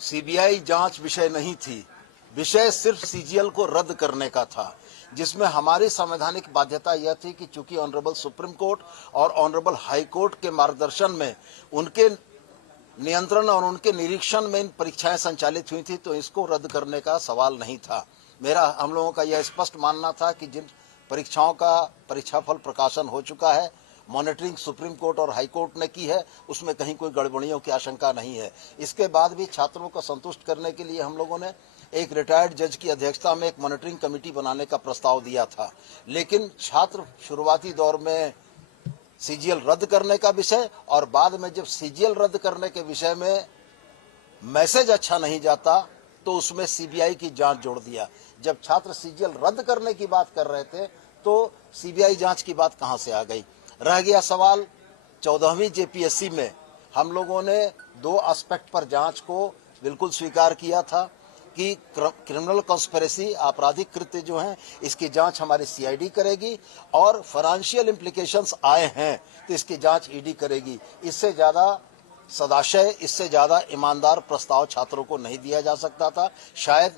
CBI जांच विषय नहीं थी, विषय सिर्फ सीजीएल को रद्द करने का था, जिसमें हमारी संवैधानिक बाध्यता यह थी कि चूंकि ऑनरेबल सुप्रीम कोर्ट और ऑनरेबल हाई कोर्ट के मार्गदर्शन में, उनके नियंत्रण और उनके निरीक्षण में इन परीक्षाएं संचालित हुई थी, तो इसको रद्द करने का सवाल नहीं था। हम लोगों का यह स्पष्ट मानना था कि जिन परीक्षाओं का परीक्षाफल प्रकाशन हो चुका है, मॉनिटरिंग सुप्रीम कोर्ट और हाई कोर्ट ने की है, उसमें कहीं कोई गड़बड़ियों की आशंका नहीं है। इसके बाद भी छात्रों को संतुष्ट करने के लिए हम लोगों ने एक रिटायर्ड जज की अध्यक्षता में एक मॉनिटरिंग कमेटी बनाने का प्रस्ताव दिया था, लेकिन छात्र शुरुआती दौर में सीजीएल रद्द करने का विषय और बाद में जब सीजीएल रद्द करने के विषय में मैसेज अच्छा नहीं जाता तो उसमें सीबीआई की जांच जोड़ दिया। जब छात्र सीजीएल रद्द करने की बात कर रहे थे तो सीबीआई जांच की बात कहां से आ गई। रह गया सवाल 14वीं जेपीएससी में हम लोगों ने दो एस्पेक्ट पर जांच को बिल्कुल स्वीकार किया था कि क्रिमिनल कॉन्स्पिरेसी, आपराधिक कृत्य जो हैं, इसकी जांच हमारी सीआईडी करेगी और फाइनेंशियल इम्प्लीकेशंस आए हैं तो इसकी जांच ईडी करेगी। इससे ज्यादा सदाशय, इससे ज्यादा ईमानदार प्रस्ताव छात्रों को नहीं दिया जा सकता था। शायद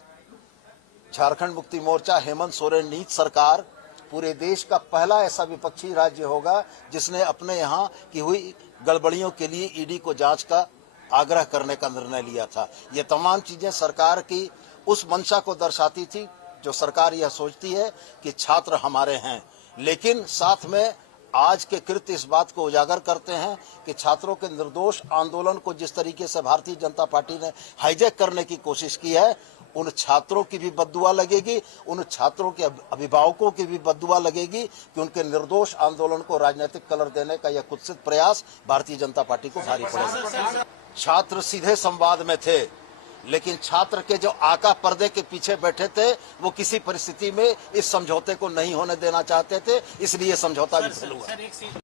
झारखंड मुक्ति मोर्चा, हेमंत सोरेन नीत सरकार पूरे देश का पहला ऐसा विपक्षी राज्य होगा जिसने अपने यहाँ की हुई गड़बड़ियों के लिए ईडी को जांच का आग्रह करने का निर्णय लिया था। ये तमाम चीजें सरकार की उस मंशा को दर्शाती थी जो सरकार यह सोचती है कि छात्र हमारे हैं, लेकिन साथ में आज के कृत्य इस बात को उजागर करते हैं कि छात्रों के निर्दोष आंदोलन को जिस तरीके से भारतीय जनता पार्टी ने हाईजैक करने की कोशिश की है, उन छात्रों की भी बद्दुआ लगेगी, उन छात्रों के अभिभावकों की भी बद्दुआ लगेगी कि उनके निर्दोष आंदोलन को राजनीतिक कलर देने का यह कुत्सित प्रयास भारतीय जनता पार्टी को भारी पड़ेगा। छात्र सीधे संवाद में थे, लेकिन छात्र के जो आका पर्दे के पीछे बैठे थे वो किसी परिस्थिति में इस समझौते को नहीं होने देना चाहते थे, इसलिए समझौता विफल हुआ।